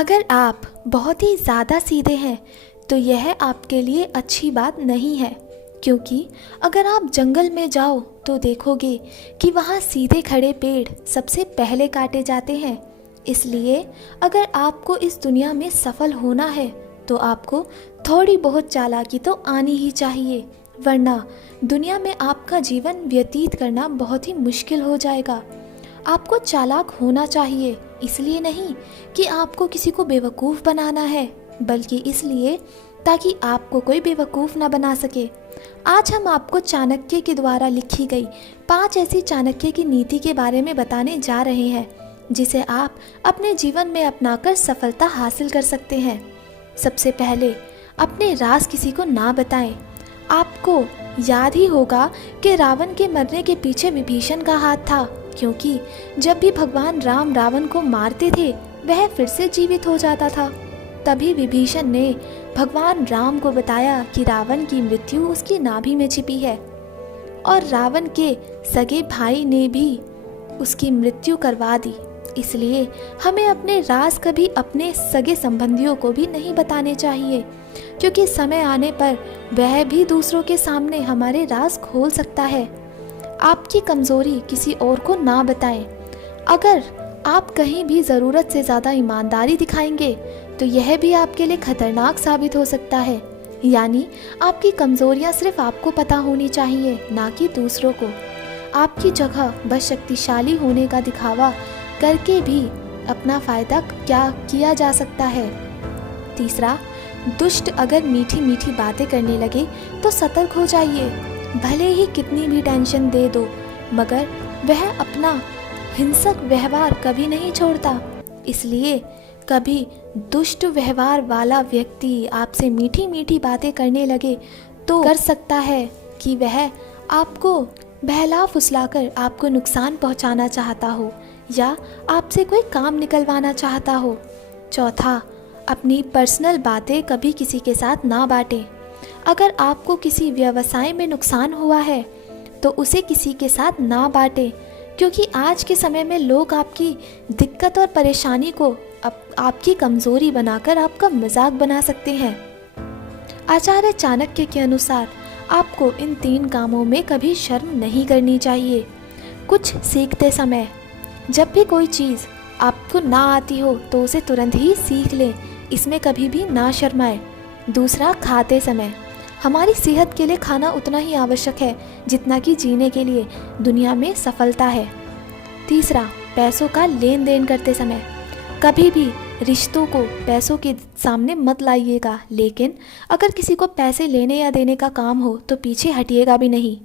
अगर आप बहुत ही ज़्यादा सीधे हैं तो यह आपके लिए अच्छी बात नहीं है, क्योंकि अगर आप जंगल में जाओ तो देखोगे कि वहाँ सीधे खड़े पेड़ सबसे पहले काटे जाते हैं। इसलिए अगर आपको इस दुनिया में सफल होना है तो आपको थोड़ी बहुत चालाकी तो आनी ही चाहिए, वरना दुनिया में आपका जीवन व्यतीत करना बहुत ही मुश्किल हो जाएगा। आपको चालाक होना चाहिए, इसलिए नहीं कि आपको किसी को बेवकूफ़ बनाना है, बल्कि इसलिए ताकि आपको कोई बेवकूफ़ ना बना सके। आज हम आपको चाणक्य के द्वारा लिखी गई 5 ऐसी चाणक्य की नीति के बारे में बताने जा रहे हैं, जिसे आप अपने जीवन में अपनाकर सफलता हासिल कर सकते हैं। सबसे पहले, अपने राज किसी को ना बताएं। आपको याद ही होगा कि रावण के मरने के पीछे विभीषण का हाथ था, क्योंकि जब भी भगवान राम रावण को मारते थे वह फिर से जीवित हो जाता था। तभी विभीषण ने भगवान राम को बताया कि रावण की मृत्यु उसकी नाभि में छिपी है, और रावण के सगे भाई ने भी उसकी मृत्यु करवा दी। इसलिए हमें अपने राज कभी अपने सगे संबंधियों को भी नहीं बताने चाहिए, क्योंकि समय आने पर वह भी दूसरों के सामने हमारे राज खोल सकता है। आपकी कमज़ोरी किसी और को ना बताएं। अगर आप कहीं भी ज़रूरत से ज़्यादा ईमानदारी दिखाएंगे तो यह भी आपके लिए खतरनाक साबित हो सकता है। यानी आपकी कमज़ोरियां सिर्फ आपको पता होनी चाहिए, ना कि दूसरों को। आपकी जगह बस शक्तिशाली होने का दिखावा करके भी अपना फ़ायदा क्या किया जा सकता है। तीसरा, दुष्ट अगर मीठी मीठी बातें करने लगे तो सतर्क हो जाइए। भले ही कितनी भी टेंशन दे दो, मगर वह अपना हिंसक व्यवहार कभी नहीं छोड़ता। इसलिए कभी दुष्ट व्यवहार वाला व्यक्ति आपसे मीठी मीठी बातें करने लगे तो कर सकता है कि वह आपको बहला फुसलाकर आपको नुकसान पहुंचाना चाहता हो, या आपसे कोई काम निकलवाना चाहता हो। चौथा, अपनी पर्सनल बातें कभी किसी के साथ ना बांटें। अगर आपको किसी व्यवसाय में नुकसान हुआ है तो उसे किसी के साथ ना बांटें, क्योंकि आज के समय में लोग आपकी दिक्कत और परेशानी को आपकी कमज़ोरी बनाकर आपका मजाक बना सकते हैं। आचार्य चाणक्य के अनुसार आपको इन 3 कामों में कभी शर्म नहीं करनी चाहिए। कुछ सीखते समय, जब भी कोई चीज़ आपको ना आती हो तो उसे तुरंत ही सीख लें, इसमें कभी भी ना शर्माएं। दूसरा, खाते समय, हमारी सेहत के लिए खाना उतना ही आवश्यक है जितना कि जीने के लिए दुनिया में सफलता है। तीसरा, पैसों का लेन देन करते समय कभी भी रिश्तों को पैसों के सामने मत लाइएगा, लेकिन अगर किसी को पैसे लेने या देने का काम हो तो पीछे हटिएगा भी नहीं।